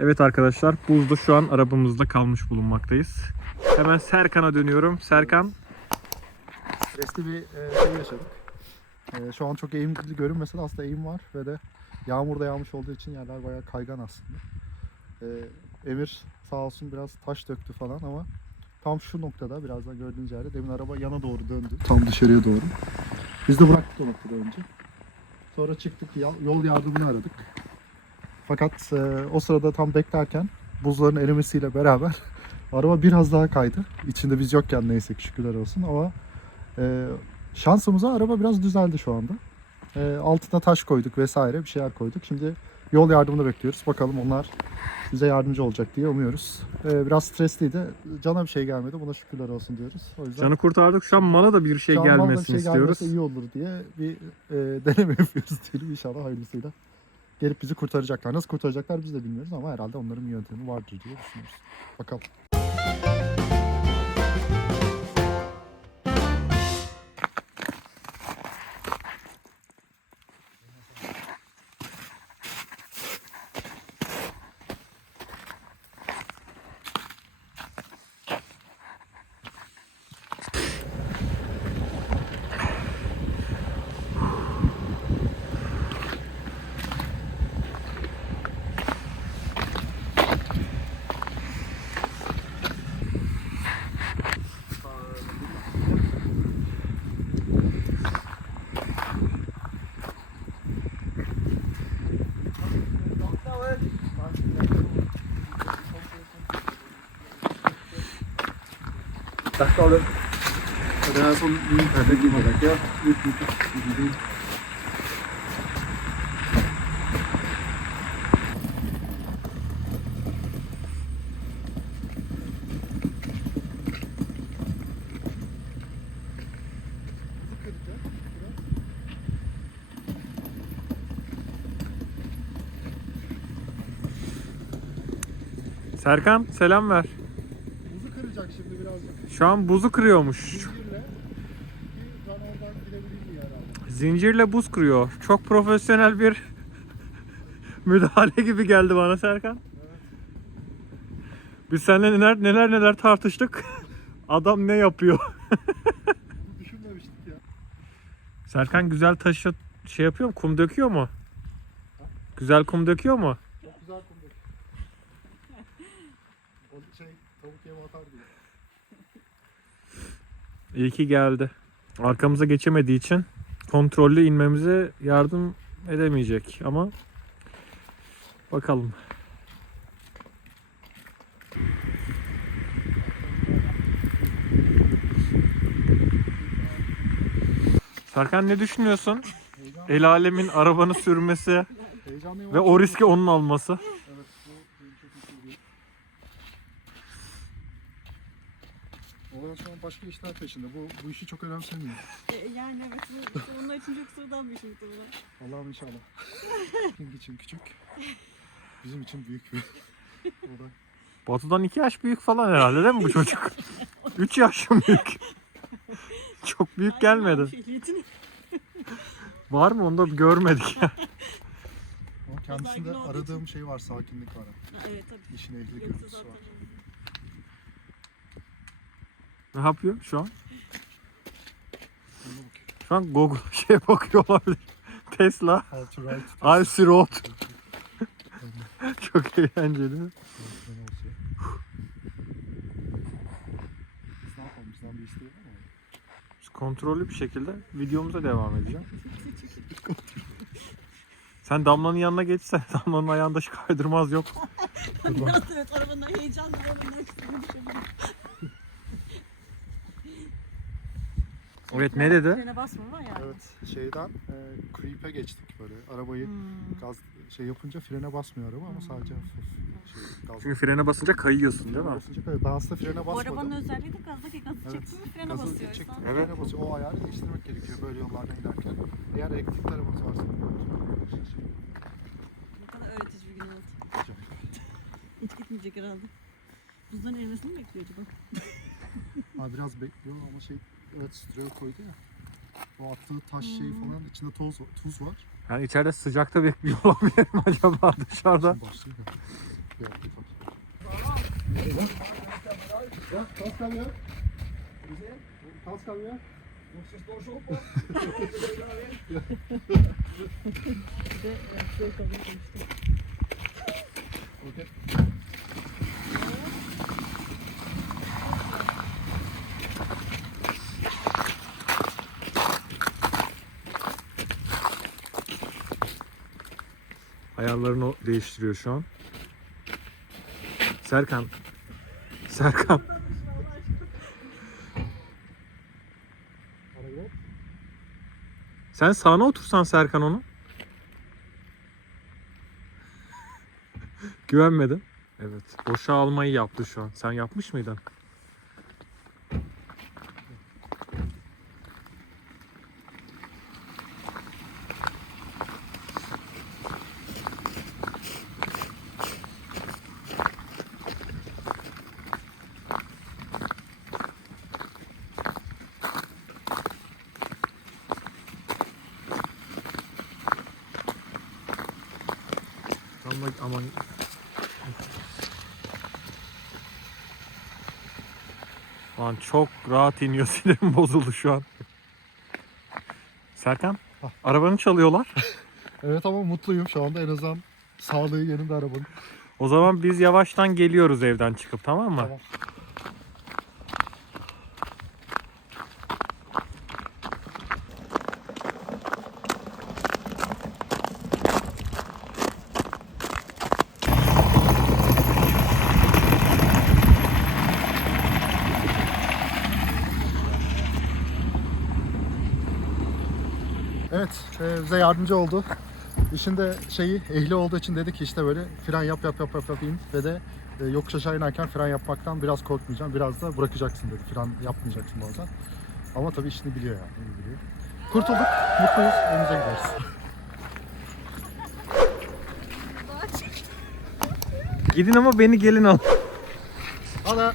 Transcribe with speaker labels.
Speaker 1: Evet arkadaşlar buzda şu an arabamızda kalmış bulunmaktayız. Hemen Serkan'a dönüyorum. Serkan
Speaker 2: Stresli bir e, şey yaşadık. E, şu an çok eğimli görünmese de aslında eğim var ve de yağmur da yağmış olduğu için yerler bayağı kaygan aslında. E, Emir sağ olsun biraz taş döktü falan ama tam şu noktada birazdan gördüğünüz yerde demin araba yana doğru döndü. Tam dışarıya doğru. Biz de bıraktık o noktada önce. Sonra çıktık yol yardımını aradık. Fakat e, o sırada tam beklerken buzların erimesiyle beraber araba biraz daha kaydı. İçinde biz yokken neyse ki şükürler olsun ama ee, şansımıza araba biraz düzeldi şu anda. Ee, altına taş koyduk vesaire bir şeyler koyduk. Şimdi yol yardımını bekliyoruz. Bakalım onlar bize yardımcı olacak diye umuyoruz. Ee, biraz stresliydi. Cana bir şey gelmedi. Buna şükürler olsun diyoruz. O yüzden
Speaker 1: canı kurtardık. Şu an bana da bir şey gelmesini
Speaker 2: şey
Speaker 1: istiyoruz.
Speaker 2: gelmese iyi olur diye bir e, deneme yapıyoruz diyelim inşallah hayırlısıyla. Gelip bizi kurtaracaklar. Nasıl kurtaracaklar biz de bilmiyoruz ama herhalde onların bir yöntemi vardır diye düşünüyoruz. Bakalım. Takk, Ole. Det er sånn perfekt matrekke. Uten
Speaker 1: Serkan selam ver. Şu an buzu kırıyormuş.
Speaker 2: Zincirle.
Speaker 1: Buz kırıyor. Çok profesyonel bir müdahale gibi geldi bana Serkan. Biz seninle neler neler neler tartıştık. Adam ne yapıyor?
Speaker 2: Düşünmemiştik ya.
Speaker 1: Serkan güzel taşı şey yapıyor mu? Kum döküyor mu? Güzel kum döküyor mu?
Speaker 2: Çok güzel kumduk. O şey tavuk yeme atar diye.
Speaker 1: İyi ki geldi. Arkamıza geçemediği için kontrollü inmemize yardım edemeyecek ama bakalım. Serkan ne düşünüyorsun?
Speaker 2: Heyecan,
Speaker 1: El alemin arabanı sürmesi ve o riski onun alması.
Speaker 2: Evet bu benim çok iyi değil. Olan şu an başka işler peşinde. Bu, bu işi çok önemsemiyor.
Speaker 3: E, Yani evet bu bu onlar için çok sıradan bir iş muhtemelen.
Speaker 2: Allah'ım inşallah. King için küçük. Bizim için büyük bir olay.
Speaker 1: Batu'dan 2 yaş büyük falan herhalde değil mi bu çocuk? 3 yaş mı büyük? Çok büyük gelmedi.
Speaker 3: Aynen, ehliyetini-
Speaker 1: Var mı onu da görmedik ya.
Speaker 2: Ama kendisinde
Speaker 3: Sakin
Speaker 2: aradığım şey var, sakinlik var.
Speaker 3: Ha, Evet tabii.
Speaker 2: İşin ehli
Speaker 3: Yoksa
Speaker 2: görüntüsü
Speaker 3: zaten.
Speaker 2: var.
Speaker 1: Ne yapıyor şu an? Şu an Google şeye bakıyor olabilir. Tesla. Alsi Road. Çok eğlenceli.
Speaker 2: Biz
Speaker 1: kontrollü bir şekilde videomuza devam edeceğim. Sen Damla'nın yanına geçsen Damla'nın ayağında hiç kaydırmaz yok.
Speaker 3: Biraz evet arabanın heyecanlı
Speaker 1: Evet ne dedi?
Speaker 3: Frene basma ama yani.
Speaker 2: Evet, şeyden e, creep'e geçtik böyle. Arabayı
Speaker 3: Hmm.
Speaker 2: gaz şey yapınca frene basmıyor araba ama sadece hafif şey, gaz.
Speaker 1: Çünkü frene basınca kayıyorsun değil mi?
Speaker 2: Basınca kayıyor. Ben aslında frene
Speaker 3: Bu
Speaker 2: basmadım.
Speaker 3: arabanın özelliği de gazdaki gazı
Speaker 2: Evet,
Speaker 3: çektin mi frene
Speaker 2: Gazı
Speaker 3: basıyor.
Speaker 2: çektim,
Speaker 3: insan.
Speaker 1: Evet.
Speaker 2: frene basıyor. O ayarı değiştirmek gerekiyor böyle yollardan giderken. Eğer elektrikli arabanız varsa
Speaker 3: Ne kadar öğretici bir gün oldu. Hiç gitmeyecek herhalde. Buzların erimesini mi bekliyor acaba?
Speaker 2: Ha biraz bekliyor ama şey evet stroya koydu ya. O attığı taş şey
Speaker 3: Hmm.
Speaker 2: falan içinde toz tuz var.
Speaker 1: Yani içeride sıcakta bekliyor olabilir mi acaba dışarıda?
Speaker 2: Şimdi başlıyor. çıkıyor. Ja, tas kan weer. Tas kan weer.
Speaker 3: Bir de e, suya kalıyormuştu.
Speaker 2: Oké.
Speaker 1: Ayarlarını değiştiriyor şu an. Serkan. Serkan. Sen sağına otursan Serkan onu. Güvenmedin. Evet. Boşa almayı yaptı şu an. Sen yapmış mıydın? Ama, aman. Lan çok rahat iniyor. Sinirim bozuldu şu an. Serkan.
Speaker 2: Hah.
Speaker 1: Arabanı çalıyorlar.
Speaker 2: Evet ama mutluyum şu anda en azından sağlığı yerinde arabanın.
Speaker 1: O zaman biz yavaştan geliyoruz evden çıkıp tamam mı?
Speaker 2: Tamam. Evet, e, bize yardımcı oldu. İşin de şeyi ehli olduğu için dedi ki işte böyle fren yap yap yap yap yapayım ve de e, yokuş aşağı inerken fren yapmaktan biraz korkmayacağım. Biraz da bırakacaksın dedi. Fren yapmayacaksın bazen. Ama tabii işini biliyor yani. iyi biliyor. Kurtulduk. Mutluyuz. Evimize gideriz.
Speaker 1: Gidin ama beni gelin al.
Speaker 2: Hala